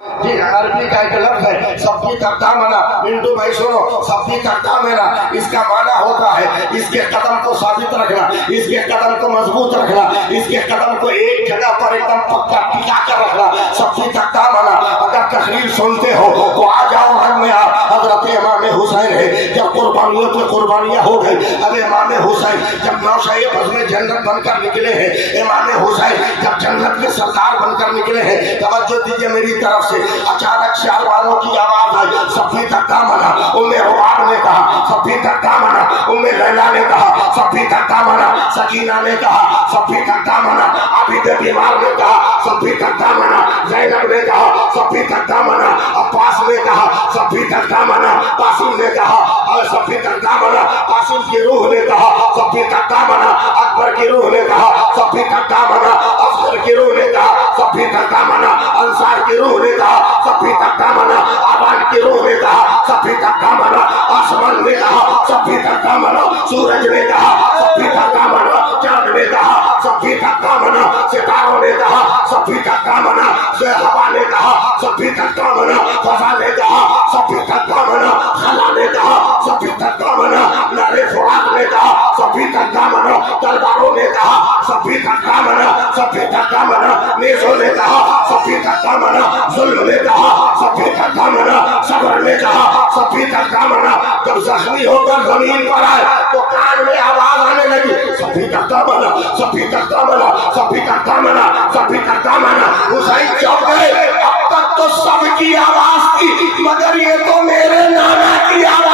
जी अरबी का एक लफ्ज है सब्जी करता मना। मिंटू भाई सुनो, सब्जी करता मेरा इसका माना होता है इसके कदम को साबित रखना, इसके कदम को मजबूत रखना, इसके कदम को एक जगह पर एकदम पक्का टिका कर रखना। सब्जी करता मना। अगर तकरीर सुनते हो तो आ जाओ रंग में। हजरत इमाम हुसैन है, जब कुर्बानियों पे कुर्बानियां हो गई, अब इमाम हुसैन जब नौशाए फज़्ल जन्नत बनकर निकले हैं, इमाम हुसैन जब जन्नत के सरदार बनकर निकले हैं, तवज्जो दीजिए मेरी तरफ से। अचानक शहर वालों की आवाज आई, सफ़ी धक्का मना। उम्मे रुआब ने कहा, सफ़ी धक्का मना। उम्मे लैला ने कहा, सफ़ी धक्का मना। सकीना ने कहा, सफ़ी धक्का मना। आबिद बीमार ने कहा, सफ़ी धक्का मना। ज़ैनब ने कहा, सफ़ी धक्का मना। अब्बास ने कहा, सफ़ी धक्का मना। कासिम ने कहा, सफ़ी धक्का मना। कासिम की रूह ने कहा, सफ़ी धक्का मना। अकबर की रूह ने कहा, सफ़ी धक्का मना। अफसर की रूह ने कहा, सफ़ी धक्का मना। अंसार की रूह ने कहा, सफ़ी धक्का मना। आबाद की रूह ने कहा, सफ़ी धक्का मना। आसमान ने कहा, सफ़ी धक्का मना। सूरज ने कहा, सफ़ी धक्का मना। चांद ने कहा, सफ़ी धक्का मना। सितारों ने कहा, सफ़ी धक्का मना। हवा ने कहा, सफ़ी धक्का मना। फजा ने कहा, सफ़ी धक्का मना। खला ने कहा, सफ़ी धक्का मना। नारे फुरात ने कहा, सफ़ी धक्का मना। तलवारों ने कहा, सफ़ी धक्का मना। सफ़ी धक्का मना। नेज़ों ने कहा, सफ़ी धक्का मना। जुल्म ने कहा, सफ़ी धक्का मना। सब्र ने कहा, सफ़ी धक्का मना। जब जख्मी होकर जमीन पर आए तो कान में आवाज आने लगी, सफ़ी धक्का मना, सफ़ी धक्का मना, सफ़ी धक्का मना, सफ़ी धक्का मना। हुसैन चौंक गए। अब तक तो सबकी आवाज थी, मगर ये तो मेरे नाना की आवाज।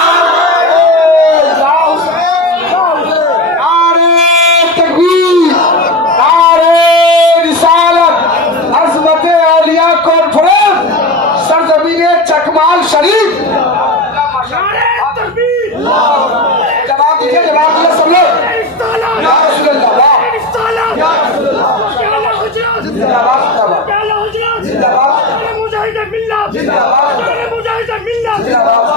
चकमाल शरीफ जवाब दीजिए, जवाब दिया सब लोग। या रसूलल्लाह, जिंदाबाद जिंदाबाद जिंदाबाद मुजाहिद मिल्लत, जिंदाबाद मुजाहिद मिल्लत, जिंदाबाद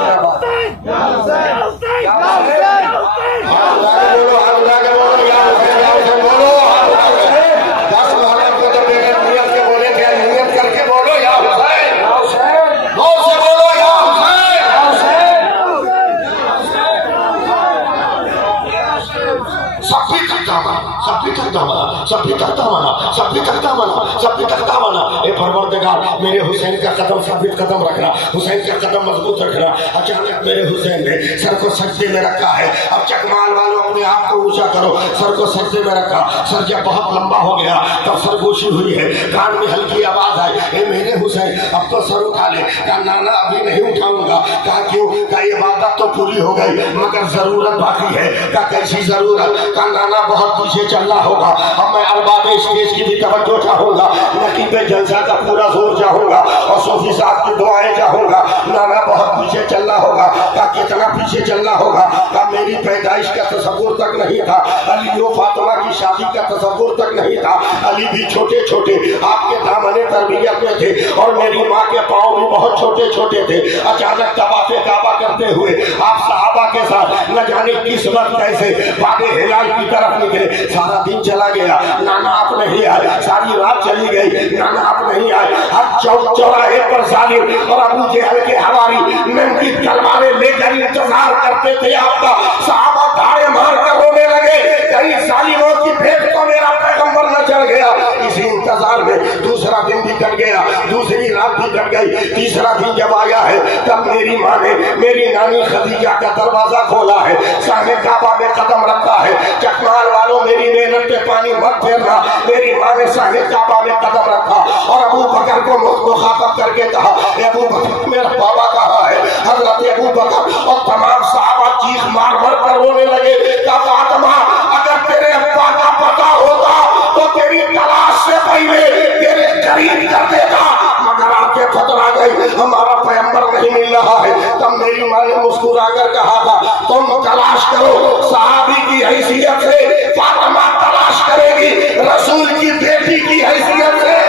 मेरे हुसैन का कदम साबित कदम रखना, हुसैन का कदम मजबूत रखना। अचानक मेरे हुसैन ने सर को सजदे में रखा है। अब चकमाल वालों अपने आप को ऊंचा करो, सर को सजदे में रखा। सर जब बहुत लंबा हो गया तब सरगोशी हुई है, कान में हल्की आवाज आई, ए मेरे हुसैन अब तो सर उठा ले। कहा नाना अभी नहीं उठाऊंगा। कहा क्यों? कहा ये बात तो पूरी हो गई मगर जरूरत बाकी है। कहा कैसी जरूरत? कहा नाना बहुत पीछे चलना होगा, अब मैं अरबाब स्टेज की भी तवज्जो चाहूंगा, नकीब जलसा का पूरा जोर चाहूंगा और सूफी साहब की दुआएं चाहूंगा। नाना बहुत पीछे चलना होगा। कहा कितना पीछे चलना होगा? कहा मेरी पैदाइश का तसव्वुर तक नहीं था, अली और फातिमा की शादी का तसव्वुर तक नहीं था। अली भी छोटे छोटे आपके दामने तरबियत में थे और मेरी माँ के पाँव भी बहुत छोटे छोटे थे। अचानक तवाफ़े काबा करते हुए आप सहाबा के साथ न जाने किस वक्त कैसे बाबे हिलाल की तरफ निकले। सारा दिन चला गया, नाना आप नहीं आए। सारी रात चली गई, नाना आप नहीं आए। हर चौक चौराहे पर जालिम और अबू जहल के हवारी नंगी तलवारें लेकर इंतजार करते थे आपका। सहाबा धाड़े मार कर रोने लगे, कहीं जालिमों की भेंट को मेरा पैगंबर न चल गया। इसी इंतजार में दूसरा दिन भी कट गया, दूसरी रात भी कट गई। तीसरा दिन जब आया है तब मेरी माँ ने मेरी नानी खदीजा का दरवाजा खोला है, सामने काबा में कदम रखा है। चकमाल वालों मेरी मेहनत पे पानी मत फेरना। मेरी माँ ने सामने काबा में कदम रखा और अबू बकर को मुखातब करके कहा, अबू बकर मेरा बाबा कहाँ है? हजरत अबू बकर और तमाम सहाबा चीख मार मार कर रोने लगे। कहा फातिमा अगर तेरे अब्बा का पता होता तो तेरी तलाश से पहले तेरे करीब कर देता, मगर आंखें फतरा गई, हमारा पैगंबर नहीं मिल रहा है। तब मेरी माँ ने मुस्कुरा कर कहा था, तुम तलाश करो, सहाबी की हैसियत से फातिमा तलाश करेगी, रसूल की बेटी की हैसियत से।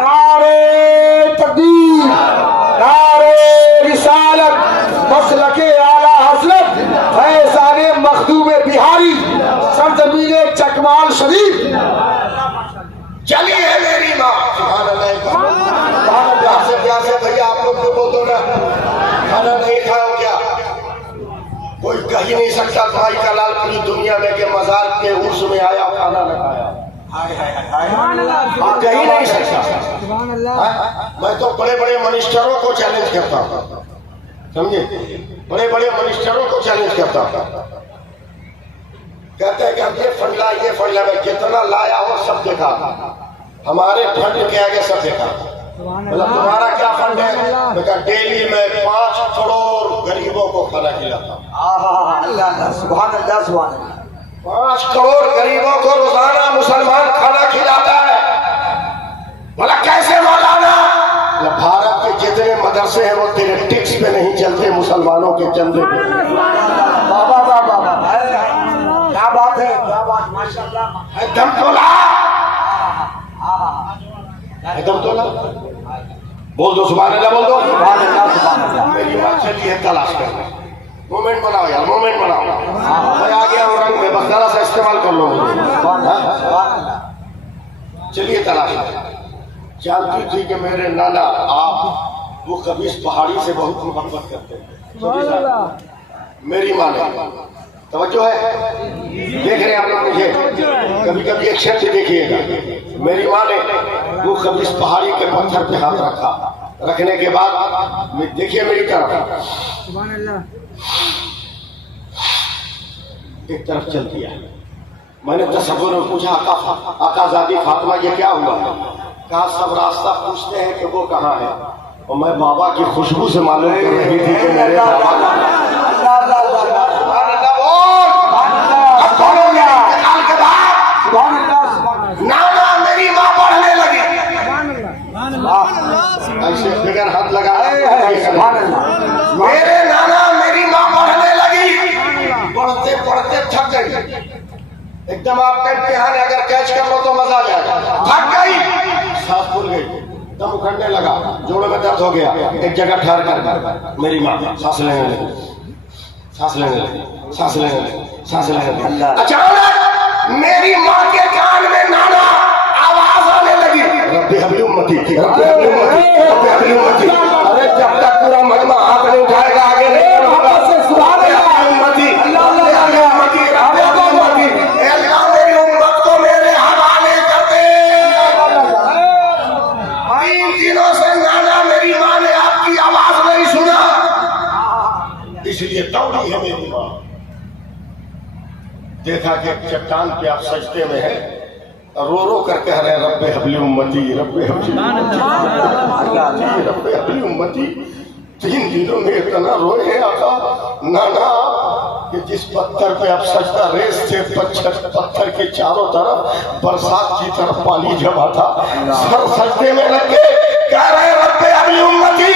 नारे तकबीर, नारे रिसालत, मसलके आला हज़रत फैज़ाने मखदूम बिहारी सरजमीने चकमाल शरीफ। चलिए मेरी माँ ही नहीं सकता भाई का लाल पूरी दुनिया में के मजार के उर्स में आया खाना न खाया। आप कह ही नहीं सकता। मैं तो बड़े बड़े मिनिस्टरों को चैलेंज करता हूँ, समझे, बड़े बड़े मिनिस्टरों को चैलेंज करता हूँ। कहते हैं कि हम ये फंड ला मैं कितना लाया हो सब देखा, हमारे फंड के आगे सब देखा। मतलब तुम्हारा क्या फंड है? मैं कहा डेली में 5 करोड़ गरीबों को खाना खिलाता हूँ। 5 करोड़ गरीबों को रोजाना मुसलमान खाना खिलाता है। बोला कैसे मौलाना? भारत के जितने मदरसे हैं वो तेरे टैक्स पे नहीं चलते, मुसलमानों के चंदे पे। क्या बात है, क्या बात, माशाअल्लाह। एकदम तोला, एकदम तोला। बोल दो सुभान अल्लाह, बोल दो सुभान अल्लाह। मेरी बात चलिए तलाश कर, मोमेंट बनाओ यार, मोमेंट बनाओ। मैं आ गया हूँ रंग में, बस जरा सा इस्तेमाल कर लो मुझे। चलिए तलाश। जानती थी कि मेरे नाना आप वो कभी इस पहाड़ी से बहुत मोहब्बत करते हैं। मेरी माँ ने तवज्जो है, देख रहे हैं आप लोग मुझे, कभी कभी एक शख्स देखिएगा। मेरी माँ ने वो कभी इस पहाड़ी के पत्थर पे हाथ रखा, रखने के बाद देखिए मेरी तरफ, एक तरफ चल दिया। मैंने तसव्वुर में पूछा आकाज़ादी फातिमा ये क्या हुआ? कहा सब रास्ता पूछते हैं कि वो कहाँ है, और मैं बाबा की खुशबू से मालूम कर रही थी कि मेरे बाबा नाना मेरी माँ पढ़ने लगी। ऐसे फिगर हाथ लगा, मेरे नाना मेरी माँ पढ़ने लगी, पढ़ते पढ़ते थक गई। एकदम आपका इम्तिहान अगर कैच कर लो तो मजा आ जाएगा। थक गई, सांस फूल गई, दम उखड़ने लगा, जोड़ों में दर्द हो गया। एक जगह ठहर कर मेरी माँ सांस लेने लगी, सांस लेने लगी, सांस लेने लगी, सांस लेने लगी। अचानक मेरी माँ के कान में नाना आवाज आने लगी, रब्बी हबली उम्मती, रब्बी हबली उम्मती, रब्बी हबली उम्मती। अरे जब तक पूरा मजमा हाथ नहीं उठाएगा आगे नहीं बढ़ूंगा। सुभान अल्लाह, उम्मती, अल्लाह उम्मती, रब्बी हबली उम्मती। अल्लाह मेरी उम्मत को मेरे हवाले कर दे। 3 दिनों से नाना मेरी माँ ने आपकी आवाज नहीं सुना, इसलिए दौड़ी है मेरी माँ। देखा कि चट्टान पे आप सजदे में है, रो रो कर कह रहे हैं रब्बे हबली उम्मती, रब्बे हबली उम्मती, रब्बे हबली उम्मती। 3 दिनों में इतना रोए आका नाना कि जिस पत्थर पे आप सजदा रेस थे, पत्थर के चारों तरफ बरसात की तरफ पानी जमा था। सर सजदे में रख के कह रहे रब्बे हबली उम्मती।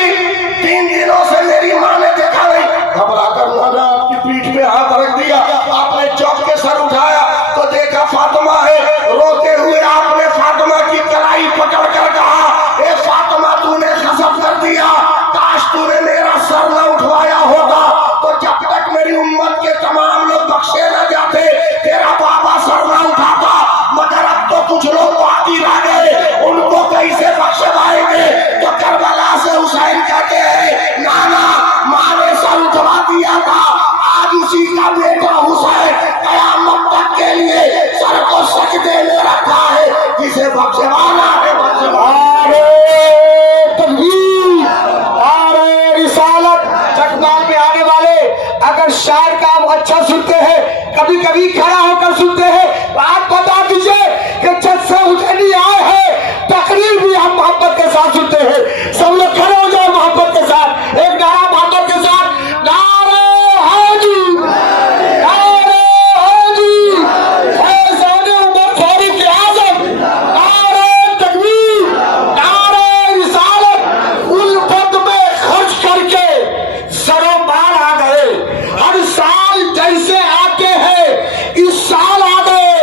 3 दिनों से मेरी माँ ने देखा नहीं, घबराकर नाना आपकी पीठ पे हाथ रख दिया। आपने चौक के सर उठाया तो देखा फातिमा है। रोते हुए आपने फातिमा की कलाई पकड़ कर कहा, ए फातिमा तूने गजब कर दिया, काश तूने मेरा सर न उठवाया होगा तो जब तक मेरी उम्मत के तमाम लोग बख्शे न जाते तेरा बाबा सर न उठाता। मगर अब तो कुछ लोग बाकी रह गए, उनको कैसे बख्शे पाएंगे? तो करबला से हुसैन कहते हैं नाना माँ ने सर उठवा दिया था, आज उसी का बेटा हुसैन कयामत तक के लिए सर को सजदे में रखा है, जिसे बख्शवाना है बख्शवाना। तकबीर, नारे रिसालत। चट्टान में आने वाले अगर शायर का आप अच्छा सुनते हैं, कभी कभी खड़ा होकर सुनते हैं, आप बता दीजिए कि जब से हुसैनी आए हैं तकरीर भी हम मोहब्बत के साथ सुनते हैं। सब लोग खड़े हो जाए मोहब्बत के साथ, एक नारा मोहब्बत के साथ, नारे हाजी, नारे हाजी, फैज़ाने उमर फारूक आज़म, नारे तकबीर, नारे रिसालत। उल्फत में खर्च करके सरों माल आ गए, हर साल जैसे आते हैं इस साल आ गए।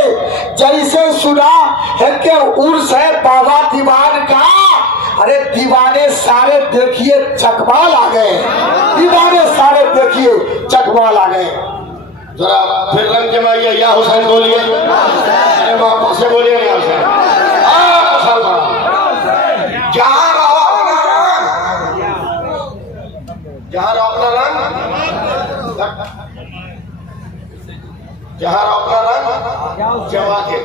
जैसे सुना है कि उर्स है बाबा दीवान का, अरे दीवाने सारे देखिए चकमाल आ गए, दीवाने सारे देखिए चकमाल आ गए। जरा फिर रंग जमाइए, या हुसैन बोलिए, अरे वापस से बोलिए या हुसैन। जहाँ रहो अपना रंग, जहाँ रहो अपना रंग। जहाँ अपना रंग जमा के,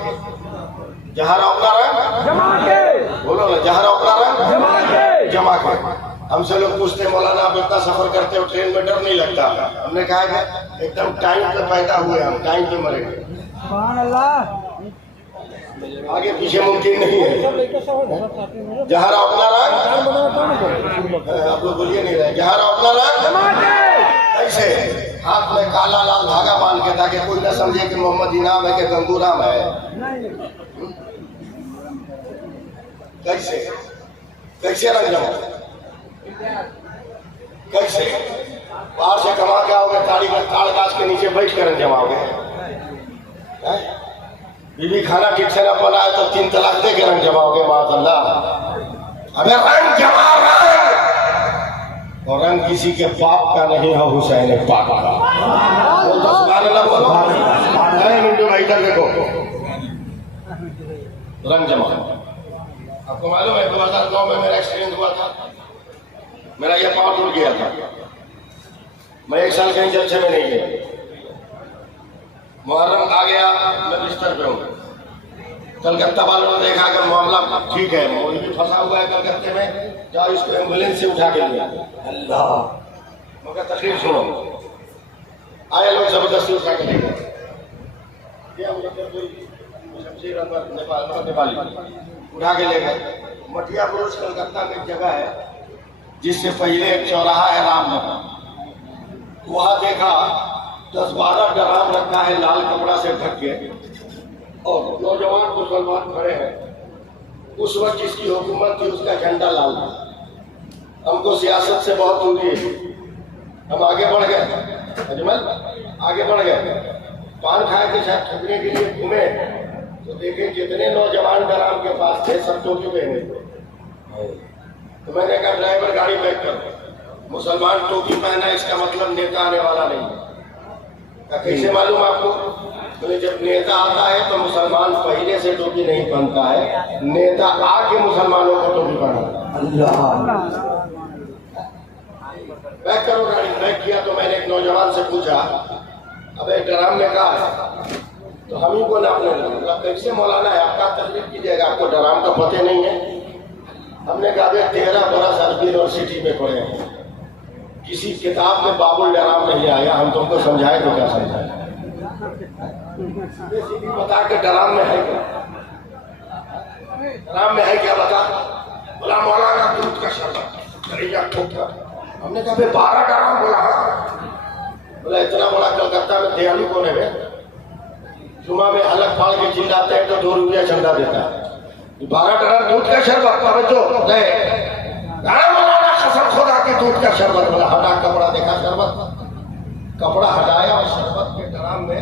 जहाँ अपना रंग जमा के, बोलो ना, जहाँ अपना रंग जमा के, जमा के। हमसे लोग पूछते मौलाना आप इतना सफर करते हो ट्रेन में डर नहीं लगता? हमने कहा कि एकदम टाइम पे पैदा हुए, हम टाइम पे मरेंगे, सुभान अल्लाह। आगे पीछे मुमकिन नहीं है। जहाँ अपना रंग, आप लोग बोलिए नहीं रहे, जहाँ अपना रंग जमा के, कैसे हाथ में काला लाल धागा बांध के, ताकि कोई ना समझे कि मोहम्मद इनाम है कि गंगूराम है। कैसे कैसे रंग जमा, कैसे बाहर से कमा के आओगे, ताड़ी का ताड़ गाछ के नीचे बैठ कर रंग जमाओगे? बीवी खाना ठीक से न बनाए तो 3 तलाक दे के रंग जमाओगे? माशाअल्लाह। अबे रंग जमा रंग, और रंग किसी के बाप का नहीं है, हुसैन पाक का। सुभान अल्लाह बोलो। अरे मिंटू भाई इधर देखो, रंग जमा। आपको मालूम है 2009 में मेरा एक्सीडेंट हुआ था, मेरा ये पाँव टूट गया था। मैं 1 साल कहीं जलसे में नहीं गया। मुहर्रम आ गया, मैं बिस्तर पे हूँ। कलकत्ता वालों ने देखा कि मामला ठीक है, मोदी भी फंसा हुआ है कलकत्ते में, जाओ इसको एम्बुलेंस से उठा के लिया। अल्लाह, मगर तकलीफ सुनो, आए लोग जबरदस्ती उठा के ले गए। नेपाली उठा के ले गए। मटिया बुरुज कलकत्ता में एक जगह है जिससे पहले एक चौराहा है रामनगर, वहां देखा 10-12 ड्राम रखा है लाल कपड़ा से ढक के, और नौजवान मुसलमान खड़े हैं। उस वक्त जिसकी हुकूमत थी उसका झंडा लाल था। हमको सियासत से बहुत दूरी है, हम आगे बढ़ गए, अजमल आगे बढ़ गए। पान खाए थे, शायद थकने के लिए घूमे तो देखे जितने नौजवान ड्राम के पास थे सब टोपी पहने थे। तो मैंने कहा ड्राइवर गाड़ी बैक कर, मुसलमान टोपी पहना इसका मतलब नेता आने वाला नहीं। कैसे मालूम आपको? बोले जब नेता आता है तो मुसलमान पहले से टोपी नहीं पहनता है, नेता आके मुसलमानों को टोपी पहनाता। अल्लाह, बैक करो गाड़ी। बैक किया तो मैंने एक नौजवान से पूछा, अबे ड्राम में कहा है? तो हम ही को नापने लगा। कैसे मौलाना है, आपका तकलीफ कीजिएगा, आपको ड्राम का पते नहीं है? हमने कहा 13 बरस अरबी यूनिवर्सिटी में पढ़े हैं, किसी किताब में बाबुल डराम नहीं आया, हम तुमको समझाए तो क्या समझाए? बता के डराम में है क्या? डराम में है क्या बता? बोला मौलाना दूध का शरबत, हमने कहा 12 डराम बोला। बोला इतना बड़ा कलकत्ता में दयालु कौन है? जुमा में अलग फाड़ के चिल्लाते हैं तो 2 रुपया चंदा देता है। 12 ड्राम दूध का शरबत, कसम खुदा के दूध का शरबत। बोला हटा कपड़ा, देखा शरबत, कपड़ा हटाया और शरबत के ड्राम में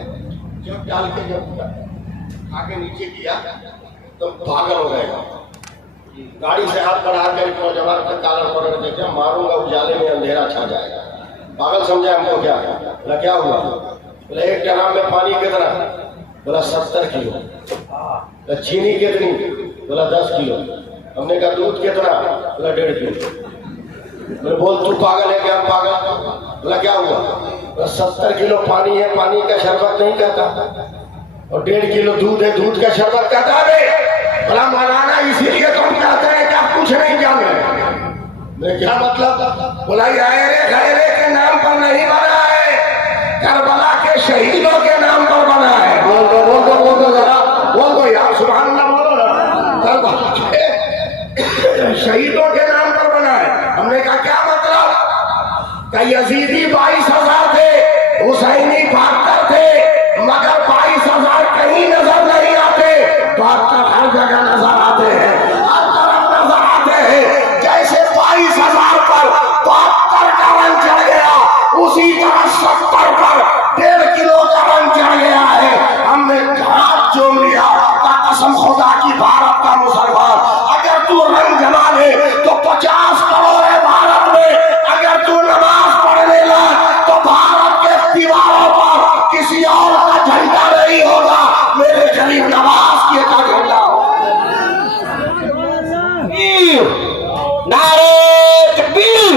जब डाल के जब आगे नीचे किया तो पागल हो गएगा। गाड़ी से हाथ बढ़ा कर नौजवान का कालर पकड़ देखे, मारूंगा उजाले में अंधेरा छा जाएगा। पागल समझे हमको क्या? बोला क्या हुआ? बोला 1 ड्राम में पानी कितना? बोला 70 किलो। चीनी कितनी? बोला 10 किलो। हमने कहा दूध कितना? बोला 1.5 किलो। बोले बोल तू पागल है क्या? पागल। बोला क्या हुआ? बोला 70 किलो पानी है, पानी का शरबत नहीं कहता, और 1.5 किलो दूध है, दूध का शरबत कहता है। बोला मौलाना इसीलिए तुम कहते हैं कि आप कुछ नहीं जाने। मैं क्या मतलब? बोला गैरे के नाम पर नहीं बना है, करबला के शहीदों के नाम पर बना है। बोल दो जरा, बोल दो यार, सुभान अल्लाह बोलो ना। करबला के शहीदों के नाम पर बना है। हमने कहा क्या मतलब? यजीदी 22,000 थे, हुसैनी 72 थे, मगर 22,000 कहीं नजर नहीं आते, 72 हर जगह नजर आते हैं, हर तरफ नजर आते हैं। जैसे 22,000 पर 72 का रंग चढ़ गया, उसी तरह 70 पर 1.5 किलो का रंग चढ़ गया है। हमने हाथ जोड़ लिया, कसम खुदा की भारत का मुसलमान, अगर तू रंग जमा ले तो 50 करोड़ है भारत में। अगर तू नमाज पढ़ने ला तो भारत के दीवारों पर किसी और का झंडा नहीं होगा, मेरे गरीब नवाज के का झंडा होगा। नारे तकबीर।